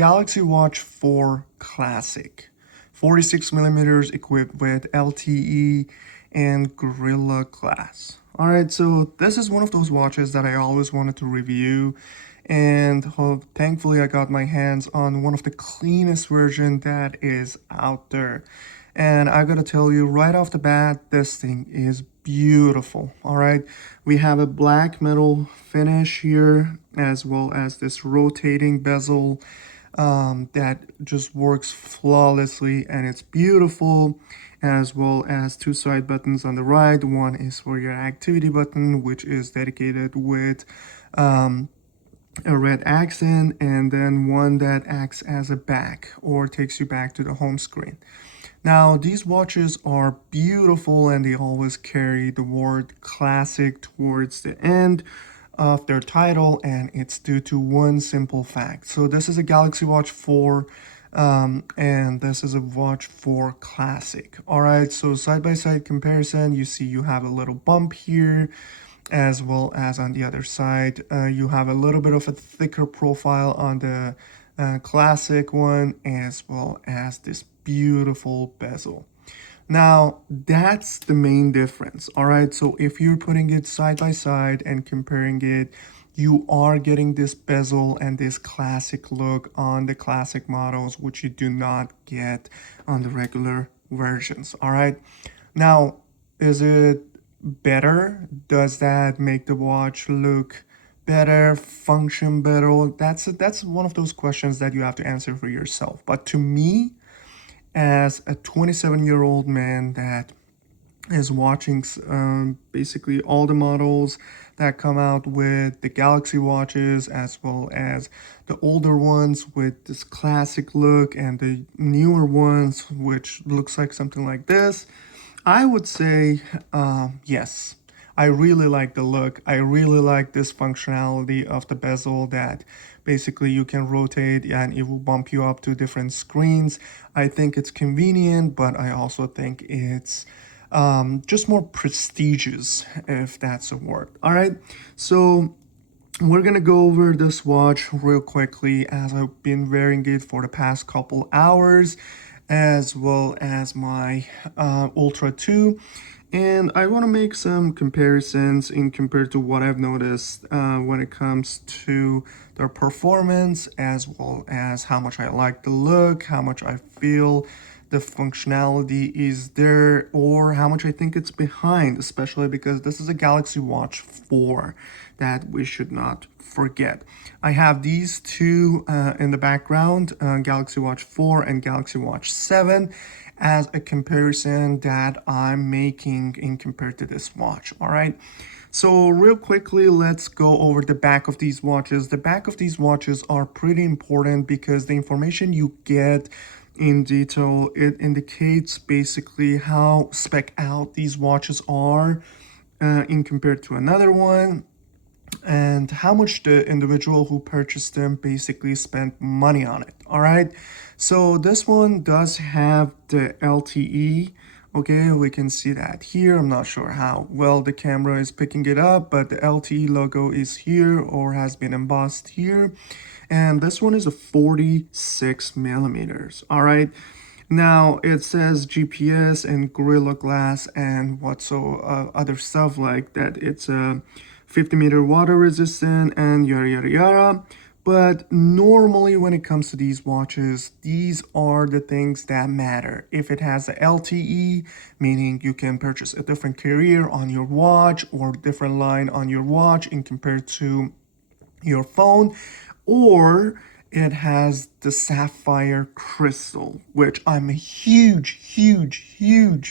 Galaxy Watch 4 Classic, 46 millimeters, equipped with LTE and Gorilla Glass. Alright, so this is one of those watches that I always wanted to review, and thankfully I got my hands on one of the cleanest version that is out there. And I gotta tell you right off the bat, this thing is beautiful. All right, we have a black metal finish here, as well as this rotating bezel that just works flawlessly, and it's beautiful, as well as two side buttons on the right. One is for your activity button, which is dedicated with a red accent, and then one that acts as a back or takes you back to the home screen. Now, these watches are beautiful, and they always carry the word classic towards the end of their title, and it's due to one simple fact. So this is a Galaxy Watch 4, and this is a Watch 4 Classic. All right, so side-by-side comparison, you see you have a little bump here, as well as on the other side, you have a little bit of a thicker profile on the Classic one, as well as this beautiful bezel. Now, that's the main difference. All right, so if you're putting it side by side and comparing it, you are getting this bezel and this classic look on the classic models, which you do not get on the regular versions. All right, now, is it better? Does that make the watch look better, function better? That's one of those questions that you have to answer for yourself. But to me, as a 27-year-old man that is watching basically all the models that come out with the Galaxy watches, as well as the older ones with this classic look and the newer ones which looks like something like this, I would say yes. I really like the look. I really like this functionality of the bezel that basically you can rotate and it will bump you up to different screens. I think it's convenient, but I also think it's just more prestigious, if that's a word. All right, so we're gonna go over this watch real quickly, as I've been wearing it for the past couple hours, as well as my Ultra 2. And I want to make some comparisons in compared to what I've noticed when it comes to their performance, as well as how much I like the look, how much I feel the functionality is there, or how much I think it's behind, especially because this is a Galaxy Watch 4 that we should not forget. I have these two in the background, Galaxy Watch 4 and Galaxy Watch 7, as a comparison that I'm making in compared to this watch. All right, so real quickly, let's go over the back of these watches. The back of these watches are pretty important because the information you get in detail, it indicates basically how spec out these watches are in compared to another one, and how much the individual who purchased them basically spent money on it. All right, so this one does have the LTE. Okay, we can see that here. I'm not sure how well the camera is picking it up, but the LTE logo is here, or has been embossed here. And this one is a 46 millimeters. All right, now it says GPS and Gorilla Glass and other stuff like that. It's a 50-meter water resistant and yada yada yada. But normally when it comes to these watches, these are the things that matter. If it has a LTE, meaning you can purchase a different carrier on your watch or different line on your watch in compared to your phone, or it has the sapphire crystal, which I'm a huge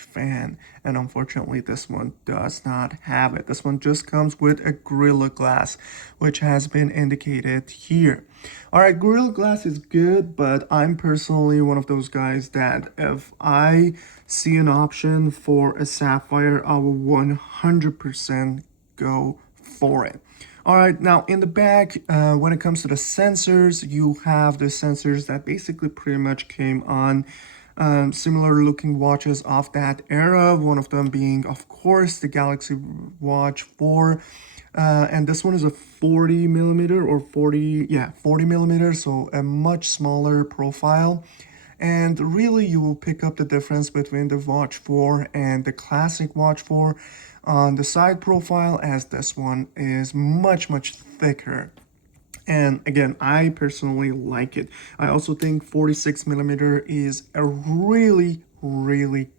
fan, and unfortunately this one does not have it. This one just comes with a Gorilla Glass, which has been indicated here. All right, Gorilla Glass is good, but I'm personally one of those guys that if I see an option for a sapphire, I will 100% go for it. All right, now in the back, when it comes to the sensors, you have the sensors that basically pretty much came on similar looking watches of that era. One of them being, of course, the Galaxy Watch 4 And this one is a 40 millimeter or 40 millimeters, so a much smaller profile. And really, you will pick up the difference between the Watch 4 and the classic Watch 4 on the side profile, as this one is much thicker. And again, I personally like it. I also think 46 millimeter is a really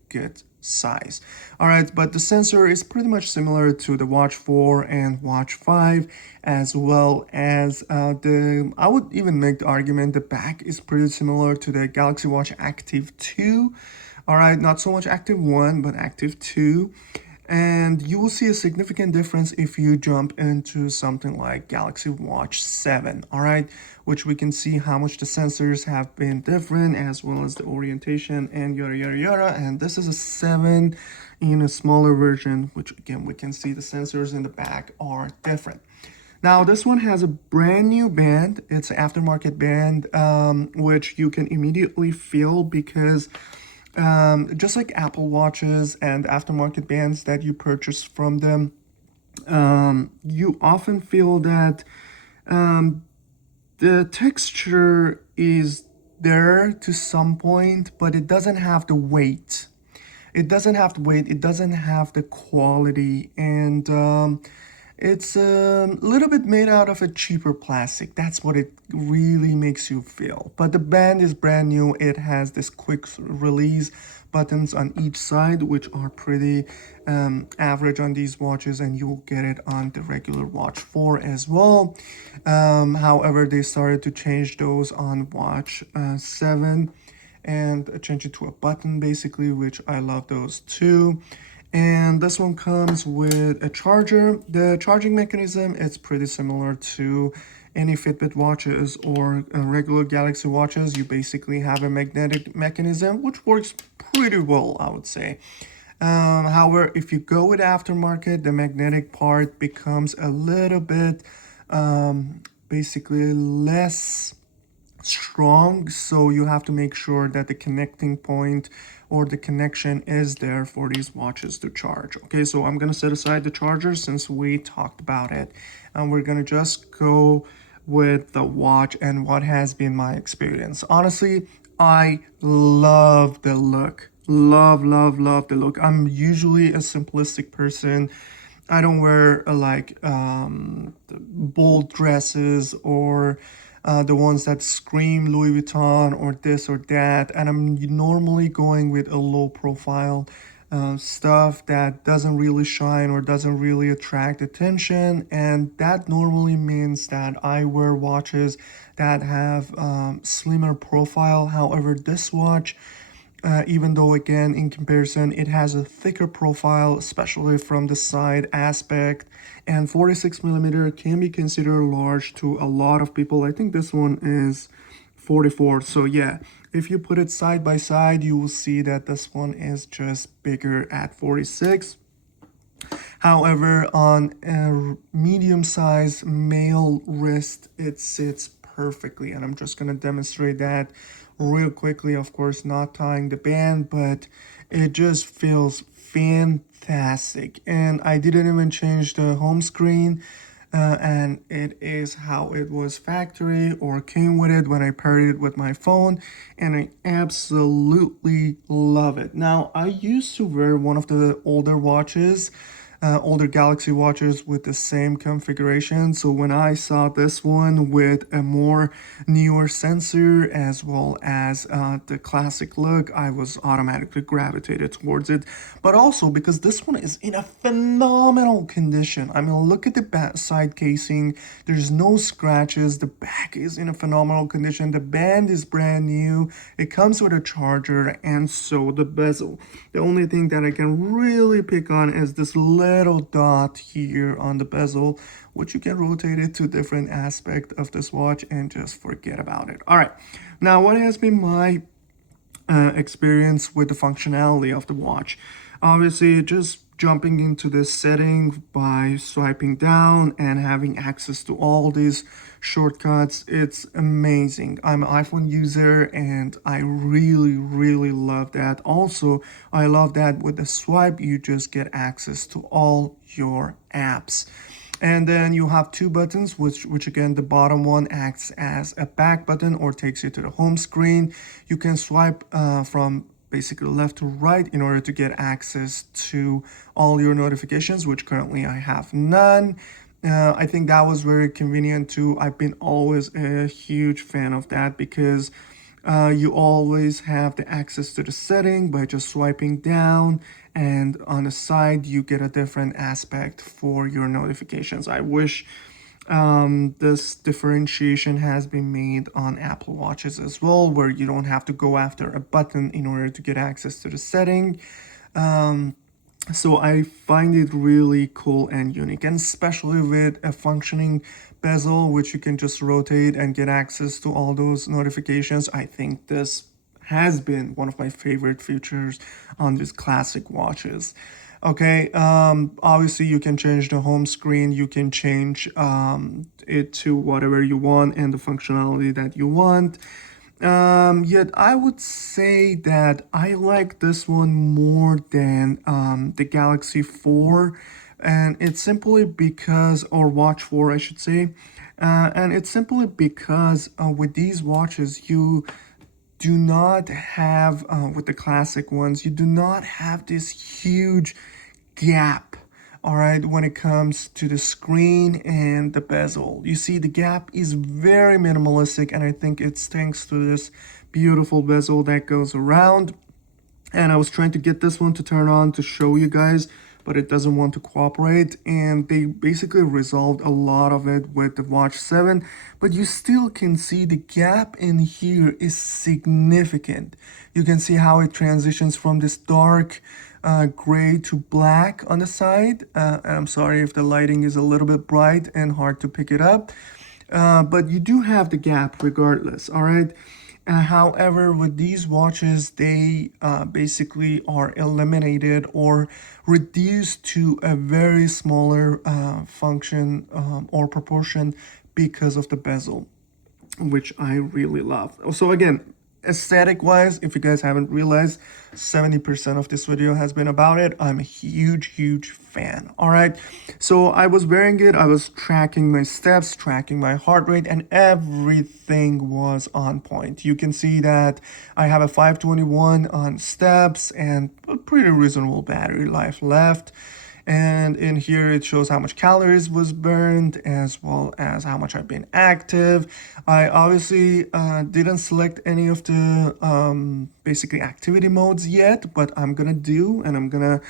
good size. All right, but the sensor is pretty much similar to the Watch 4 and Watch 5, as well as I would even make the argument the back is pretty similar to the Galaxy Watch Active 2. All right, not so much Active 1, but Active 2. And you will see a significant difference if you jump into something like Galaxy Watch 7, all right, which we can see how much the sensors have been different, as well as the orientation and yada. And this is a 7 in a smaller version, which again, we can see the sensors in the back are different. Now, this one has a brand new band. It's an aftermarket band, which you can immediately feel because just like Apple Watches and aftermarket bands that you purchase from them, you often feel that the texture is there to some point, but it doesn't have the weight. It doesn't have the weight, it doesn't have the quality, and it's a little bit made out of a cheaper plastic. That's what it really makes you feel. But the band is brand new. It has this quick release buttons on each side, which are pretty average on these watches, and you'll get it on the regular Watch 4 as well. However, they started to change those on Watch 7 and change it to a button basically, which I love those too. And this one comes with a charger. The charging mechanism is pretty similar to any Fitbit watches or regular Galaxy watches. You basically have a magnetic mechanism, which works pretty well, I would say. However, if you go with aftermarket, the magnetic part becomes a little bit basically less strong, so you have to make sure that the connecting point or the connection is there for these watches to charge. Okay, so I'm gonna set aside the charger since we talked about it, and we're gonna just go with the watch and what has been my experience. Honestly, I love the look. Love the look. I'm usually a simplistic person. I don't wear bold dresses or the ones that scream Louis Vuitton or this or that, and I'm normally going with a low profile stuff that doesn't really shine or doesn't really attract attention, and that normally means that I wear watches that have slimmer profile. However, this watch, even though again in comparison it has a thicker profile, especially from the side aspect, and 46 millimeter can be considered large to a lot of people. I think this one is 44, so yeah, if you put it side by side, you will see that this one is just bigger at 46. However, on a medium size male wrist, it sits perfectly, and I'm just gonna demonstrate that real quickly. Of course, not tying the band, but it just feels fantastic. And I didn't even change the home screen, and it is how it was factory or came with it when I paired it with my phone, and I absolutely love it. Now, I used to wear one of the older watches, older Galaxy watches with the same configuration. So when I saw this one with a more newer sensor as well as the classic look, I was automatically gravitated towards it. But also because this one is in a phenomenal condition. I mean, look at the side casing. There's no scratches. The back is in a phenomenal condition. The band is brand new. It comes with a charger, and so the bezel. The only thing that I can really pick on is this little dot here on the bezel, which you can rotate it to different aspect of this watch and just forget about it. All right, now what has been my experience with the functionality of the watch? Obviously, just jumping into this setting by swiping down and having access to all these shortcuts, it's amazing. I'm an iPhone user and I really love that. Also, I love that with the swipe you just get access to all your apps. And then you have two buttons, which again, the bottom one acts as a back button or takes you to the home screen. You can swipe from basically left to right in order to get access to all your notifications, which currently I have none. I think that was very convenient too. I've been always a huge fan of that because you always have the access to the setting by just swiping down, and on the side you get a different aspect for your notifications. I wish this differentiation has been made on Apple Watches as well, where you don't have to go after a button in order to get access to the setting. So I find it really cool and unique, and especially with a functioning bezel, which you can just rotate and get access to all those notifications. I think this has been one of my favorite features on these classic watches. Okay, obviously you can change the home screen, you can change it to whatever you want and the functionality that you want. Yet I would say that I like this one more than the Galaxy 4, and it's simply because, or Watch 4, I should say, and it's simply because with these watches, you do not have, with the classic ones, you do not have this huge gap, all right, when it comes to the screen and the bezel. You see, the gap is very minimalistic, and I think it's thanks to this beautiful bezel that goes around. And I was trying to get this one to turn on to show you guys, but it doesn't want to cooperate, and they basically resolved a lot of it with the Watch 7, but you still can see the gap in here is significant. You can see how it transitions from this dark gray to black on the side. And I'm sorry if the lighting is a little bit bright and hard to pick it up, but you do have the gap regardless, all right? However, with these watches, they basically are eliminated or reduced to a very smaller function or proportion because of the bezel, which I really love. So again, aesthetic wise, if you guys haven't realized, 70% of this video has been about it. I'm a huge fan. All right, so I was wearing it, I was tracking my steps, tracking my heart rate, and everything was on point. You can see that I have a 521 on steps and a pretty reasonable battery life left. And in here it shows how much calories was burned as well as how much I've been active. I obviously didn't select any of the basically activity modes yet, but I'm gonna do, and I'm gonna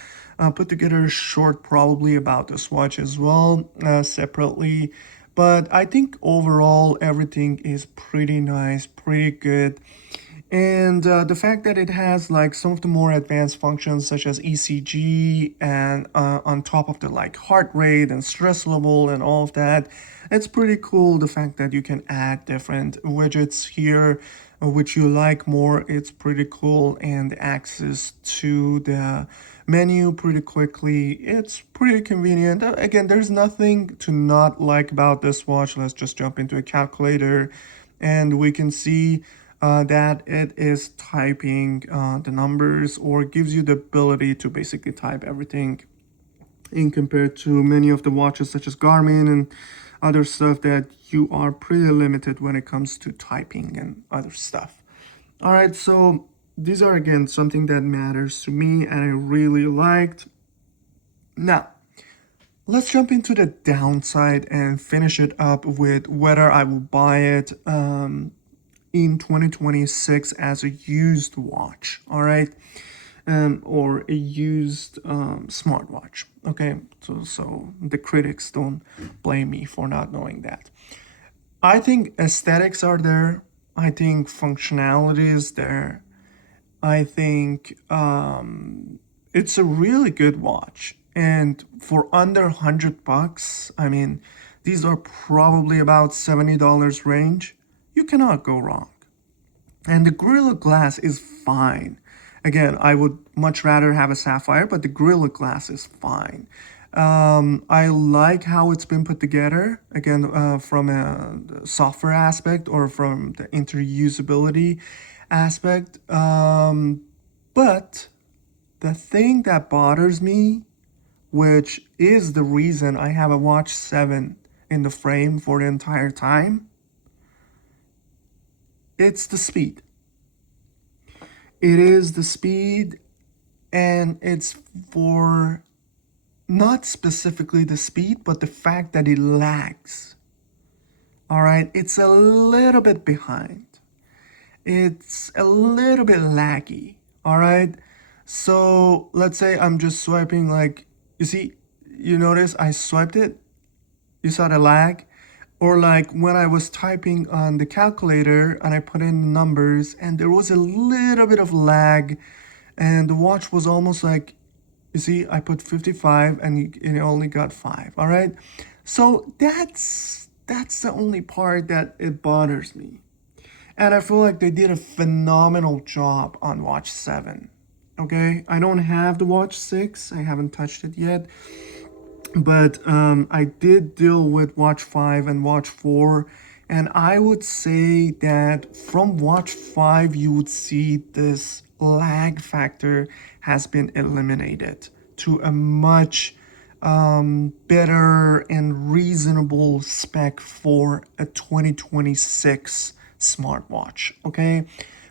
put together a short probably about this watch as well separately. But I think overall everything is pretty nice, pretty good. And the fact that it has like some of the more advanced functions such as ECG and on top of the like heart rate and stress level and all of that, it's pretty cool. The fact that you can add different widgets here, which you like more, it's pretty cool. And access to the menu pretty quickly, it's pretty convenient. Again, there's nothing to not like about this watch. Let's just jump into a calculator and we can see that it is typing the numbers, or gives you the ability to basically type everything, in compared to many of the watches such as Garmin and other stuff that you are pretty limited when it comes to typing and other stuff. All right, so these are again something that matters to me and I really liked. Now let's jump into the downside and finish it up with whether I will buy it in 2026 as a used watch, all right, or a used smartwatch. Okay, so the critics don't blame me for not knowing that. I think aesthetics are there. I think functionality is there. I think it's a really good watch, and for under $100, I mean, these are probably about $70 range. You cannot go wrong. And the Gorilla Glass is fine. Again, I would much rather have a Sapphire, but the Gorilla Glass is fine. I like how it's been put together, again, from a software aspect or from the interusability aspect. But the thing that bothers me which is the reason I have a watch 7 in the frame for the entire time, it's the speed. It is the speed, and it's for not specifically the speed, but the fact that it lags. All right, it's a little bit behind. It's a little bit laggy. All right, so let's say I'm just swiping, like, you see, you notice I swiped it, you saw the lag. Or like when I was typing on the calculator and I put in the numbers and there was a little bit of lag, and the watch was almost like, you see, I put 55 and it only got 5. All right, so that's the only part that it bothers me. And I feel like they did a phenomenal job on watch 7. Okay, I don't have the watch 6, I haven't touched it yet, but I did deal with watch 5 and watch 4, and I would say that from watch 5 you would see this lag factor has been eliminated to a much better and reasonable spec for a 2026 smartwatch. Okay,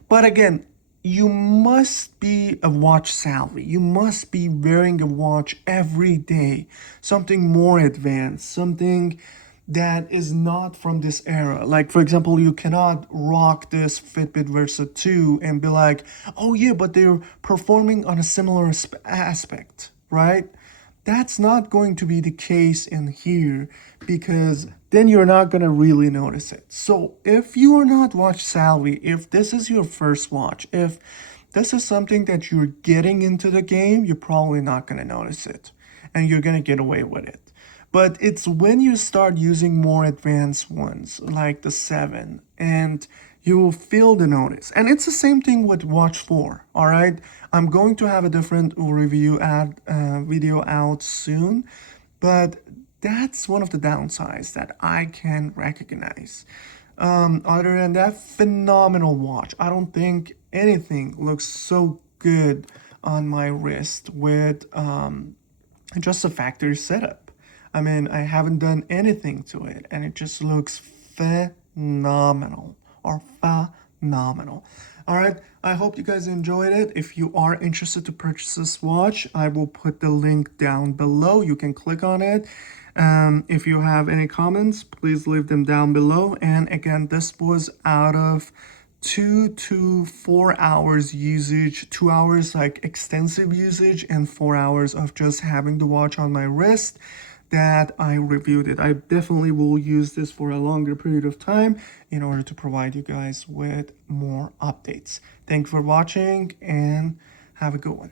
but again, you must be a watch savvy. You must be wearing a watch every day, something more advanced, something that is not from this era. Like, for example, you cannot rock this Fitbit Versa 2 and be like, oh yeah, but they're performing on a similar aspect, right? That's not going to be the case in here, because then you're not going to really notice it. So if you are not watch savvy, if this is your first watch, if this is something that you're getting into the game, you're probably not going to notice it and you're going to get away with it. But it's when you start using more advanced ones like the 7, and you will feel the notice. And it's the same thing with watch 4. All right, I'm going to have a different review video out soon, but that's one of the downsides that I can recognize. Other than that, phenomenal watch. I don't think anything looks so good on my wrist with just a factory setup. I mean, I haven't done anything to it, and it just looks phenomenal, or phenomenal. All right, I hope you guys enjoyed it. If you are interested to purchase this watch, I will put the link down below. You can click on it. If you have any comments, please leave them down below. And again, this was out of 2 to 4 hours usage, 2 hours like extensive usage, and 4 hours of just having the watch on my wrist that I reviewed it. I definitely will use this for a longer period of time in order to provide you guys with more updates. Thank you for watching, and have a good one.